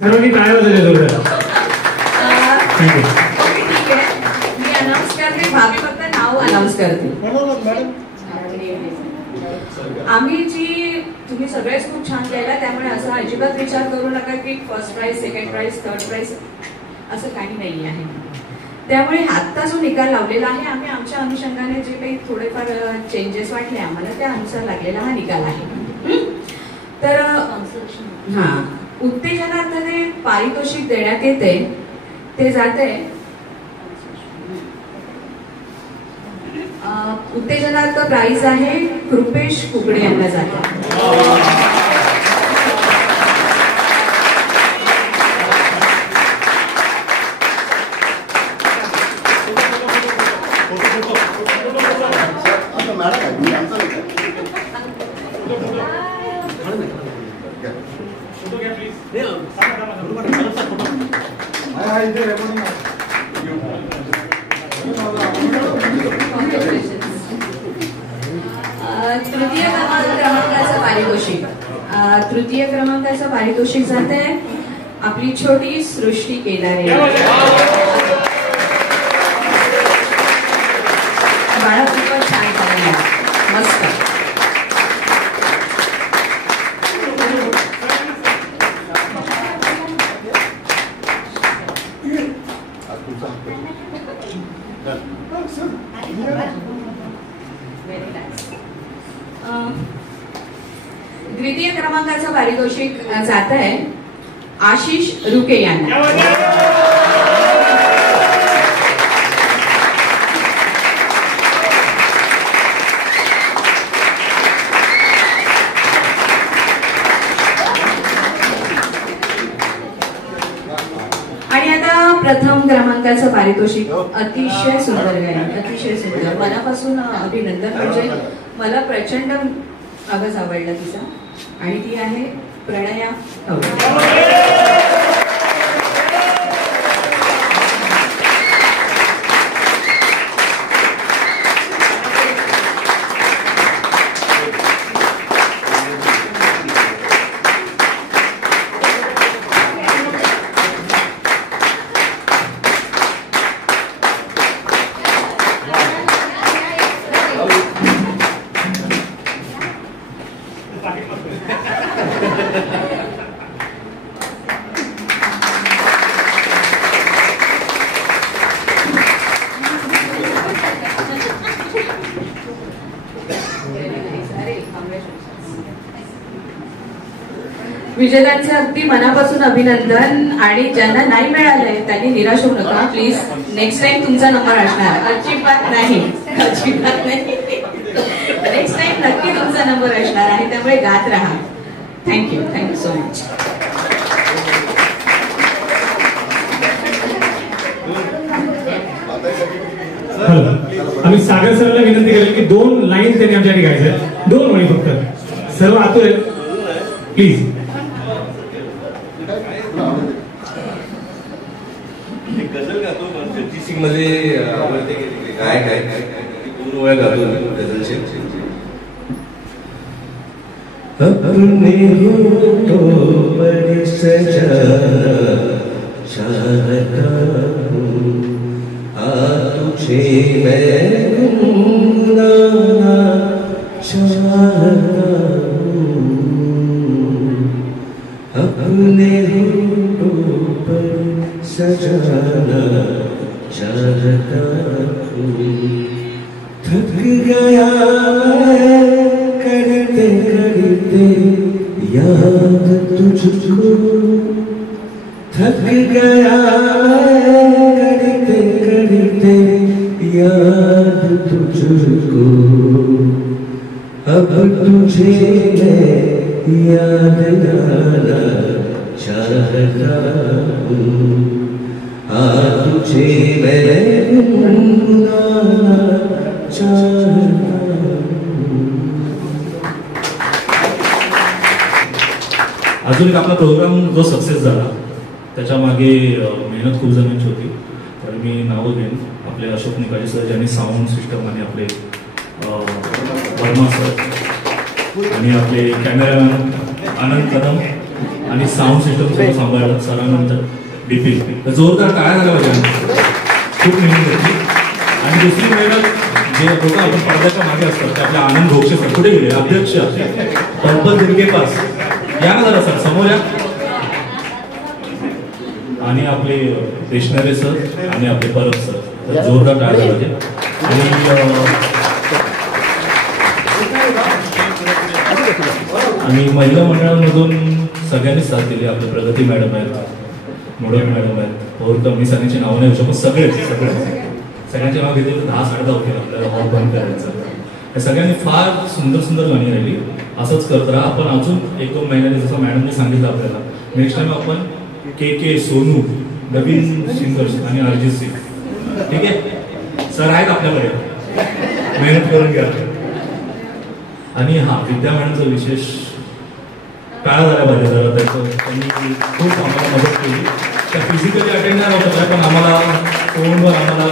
सर्वांनी काय वाजले जोरदार. थँक्यू. ठीक आहे, मी अनाउन्स करते, भाभी फक्त नाव अनाउन्स करते. आम्ही जी तुम्ही सगळेच खूप छान केला, त्यामुळे असं अजिबात विचार करू नका की first prize, second prize, third prize असं काही नाही आहे. त्यामुळे आत्ता जो निकाल लावलेला आहे, आम्ही आमच्या अनुषंगाने जे काही थोडेफार चेंजेस वाटले आम्हाला त्या अनुसार लागलेला हा निकाल आहे. तर हा उत्तेजनार्थाने पारितोषिक देण्यात येते ते जाते उत्तेजनार्थ प्राइज आहे कृपेश कुकडे यांना जाते. तृतीय क्रमांकाचं पारितोषिक जाते आपली छोटी सृष्टी केदारे. बाळा खूपच छान झाली, मस्त. द्वितीय क्रमांकाचं पारितोषिक जात आहे आशिष रुके यांना. आणि आता प्रथम क्रमांकाचं पारितोषिक अतिशय सुंदर गायन, अतिशय सुंदर. मनापासून अभिनंदन. म्हणजे मला प्रचंड आवाज आवडला तिचा, आणि ती आहे प्रणया कवडे. विजेत्यांचे अगदी मनापासून अभिनंदन. आणि ज्यांना नाही मिळालंय त्यांनी निराश होऊ नका प्लीज. नेक्स्ट टाइम तुमचा नंबर असणार, अजिबात नाही, अजिबात नाही. नेक्स्ट टाइम नक्की तुमचा नंबर असणार आहे, त्यामुळे गात राहा. Thank you, thank you so much. आम्ही सागर सरला विनंती करेल की 2 लाईन त्यांनी आमच्यासाठी गायचं, 2 म्हणी फक्त. सर्व आतुर आहेत प्लीज. गझल गातो जगजीत सिंग मध्ये आवडते गायक आहे, 2 वेळा गातो गझलचे. अपने होठों पर सजा चाहता हूँ, आ तुझे मैं गुमनाना चाहता हूँ. अपने होठों पर सजाना चाहता हूँ. थक गया करते करते याद तुझको, थक गया करते करते याद तुझको. अब तुझे मैं याद लाना चाहता हूँ, आ तुझे मैं बुलाना चाहता हूँ. अजून एक आपला प्रोग्राम जो सक्सेस झाला त्याच्या मागे मेहनत खूप जणांची होती. तर मी नावं घेईन. आपले अशोक निकाळे सर ज्यांनी साऊंड सिस्टम आणि आपले वर्मा सर आणि आपले कॅमेरामॅन आनंद कदम आणि साऊंड सिस्टम सगळं सांभाळलं सरांनंतर डीपी. तर जोरदार टाळ्या झाल्या पाहिजे. खूप मेहनत घेतली. आणि दुसरी महिला जे लोक आपण पडद्याच्या मागे असतात ते आपल्या आनंद भोक्षे सर कुठे गेले, अध्यक्ष पर्पल दिर्गे पास, या ना जरा सर समोर या. आणि आपले देशनारे सर आणि आपले परब सर, तर जोरदार टाळ्या झाल्या पाहिजे. आणि महिला मंडळामधून सगळ्यांनी साथ दिली. आपले प्रगती मॅडम आहेत, मोडक मॅडम आहेत, पौर मी सगळ्यांची नावं नाही घेऊ शकत, सगळ्यांचे नाव घेतले तर 10-10:30 होतील आपल्याला हॉल बंद करायचं. या सगळ्यांनी फार सुंदर सुंदर गाणी राहिली. असंच करत राहा. आपण अजून 1-2 महिन्याने जसं मॅडमने सांगितलं आपल्याला, नेक्स्ट टाइम आपण के सोनू, नवीन सिंगर्स आणि अरिजित सिंग, ठीक आहे सर आहेत आपल्याकडे, मेहनत करून घ्या. आणि हा विद्या मॅडमचा विशेष टाळा झाला पाहिजे जरा, त्यांनी खूप आम्हाला मदत केली. त्या फिजिकली अटेंड नाही होतं पण आम्हाला फोनवर आम्हाला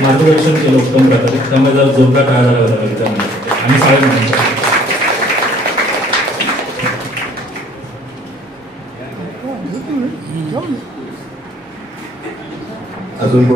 मार्गदर्शन केलं उत्तम प्रकारे. त्यामुळे जर जोरदार टाळा झाला पाहिजे विद्या मॅडम आणि साळे मॅडमचा. अजून